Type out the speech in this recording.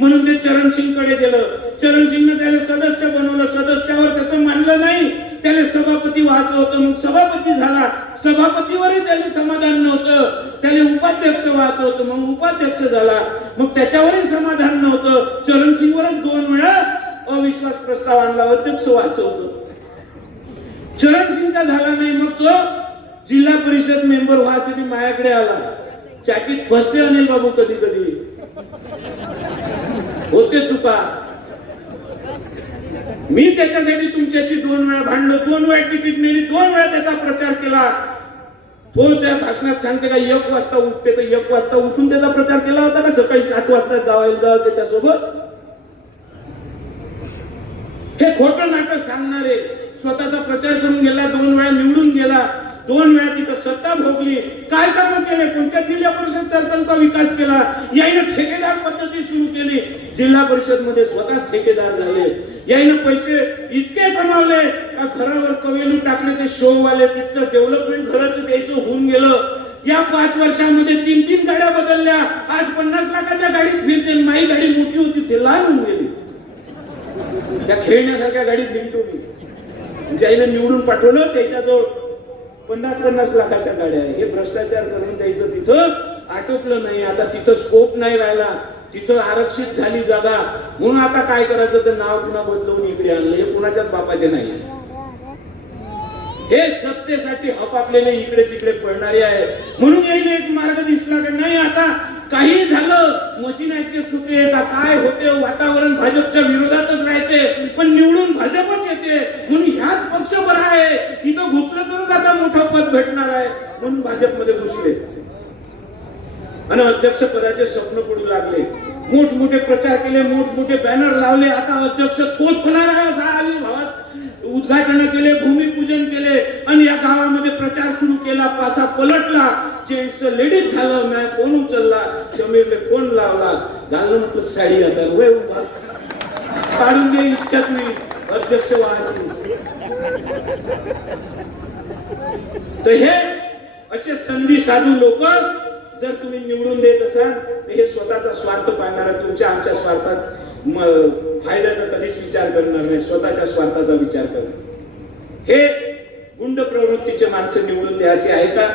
म्हणून ते चरणसिंगकडे गेलं. चरणसिंगनं त्याला सदस्य बनवलं. सदस्यावर त्याचं मानलं नाही. त्याला सभापती व्हायचं होतं. मग सभापती झाला. सभापतीवरही त्याला समाधान नव्हतं. त्याला उपाध्यक्ष व्हायचं होतं. मग उपाध्यक्ष झाला. मग त्याच्यावरही समाधान नव्हतं. चरणसिंगवरच दोन वेळा अविश्वास प्रस्ताव आणला. अध्यक्ष व्हायचं होतं. चरणसिंगचा झाला नाही. मग तो जिल्हा परिषद मेंबर व्हायसाठी माझ्याकडे आला. चाकीत फसते अनिल बाबू कधी कधी. होते चुका. मी त्याच्यासाठी तुमच्याशी दोन वेळा भांडलो दोन वेळा तिकीट नेली दोन वेळा त्याचा प्रचार केला. तो त्या भाषणात सांगते का एक वाजता उठते तर एक वाजता उठून त्याचा प्रचार केला होता का? सकाळी सात वाजता जावायला जावं त्याच्यासोबत? हे खोटं नाटक सांगणारे स्वतःचा प्रचार करून गेला दोन वेळा निवडून गेला. दोन वेळा तिथं सत्ता भोगली. काय काम केले? कोणत्या जिल्हा परिषद सरकारचा विकास केला? याईनं ठेकेदार पद्धती सुरू केली. जिल्हा परिषदमध्ये स्वतःच ठेकेदार झाले. याने पैसे इतके कमावले का घरावर कवेलू टाकले ते शो वाले डेव्हलपमेंट घराचं द्यायचं होऊन गेलं. या पाच वर्षांमध्ये तीन तीन गाड्या बदलल्या. आज पन्नास लाखाच्या गाडीत फिरते माई गाडी मोठी होती ते लहान होऊन गेली. त्या खेळण्यासारख्या गाडीत फिरतो मी ज्याला निवडून पाठवलं त्याच्याजवळ. पन्नास पन्नास लाखाच्या गाड्या. आहे हे भ्रष्टाचार करून द्यायचं तिथं. आटोपलं नाही. आता तिथं स्कोप नाही राहिला. तिथं आरक्षित झाली जागा. म्हणून आता काय करायचं? तर नाव पुन्हा बदलवून इकडे आणलं. हे कुणाच्याच बापाचे नाही हे सत्तेसाठी हपापलेले इकडे तिकडे पडणारे आहे. म्हणून येईल एक मार्ग दिसला का नाही आता? काही झालं. मशीन ऐकते सुटे येतात काय होते? वातावरण भाजपच्या विरोधातच राहते. पण निवडून भाजपच येते. म्हणून ह्याच पक्ष बरा आहे. इथं घुसलं तरच आता मोठं पद भेटणार आहे. म्हणून भाजपमध्ये घुसले. आणि अध्यक्ष पदाचे स्वप्न पडू लागले. मोठमोठे प्रचार केले मोठमोठे बॅनर लावले. आता अध्यक्ष तोच होणार आहे असा आविर्भावात उद्घाटन केले भूमिपूजन केले आणि या गावामध्ये प्रचार सुरू केला. पासा पलटला. जेंट्स लेडीज झालं मॅ फोन उचलला? समीरने फोन लावला? घालून म्हटलं साडी आता वय उभा. काढून दे इच्छा तुम्ही अध्यक्ष व्हायची तर हे असे संधी साधू लोक जर तुम्ही निवडून देत असाल तर हे स्वतःचा स्वार्थ पाहणार तुमच्या आमच्या स्वार्थात फायद्याचा कधीच विचार करणार नाही स्वतःच्या स्वार्थाचा विचार करणार. हे गुंड प्रवृत्तीचे माणसं निवडून द्यायचे आहे का?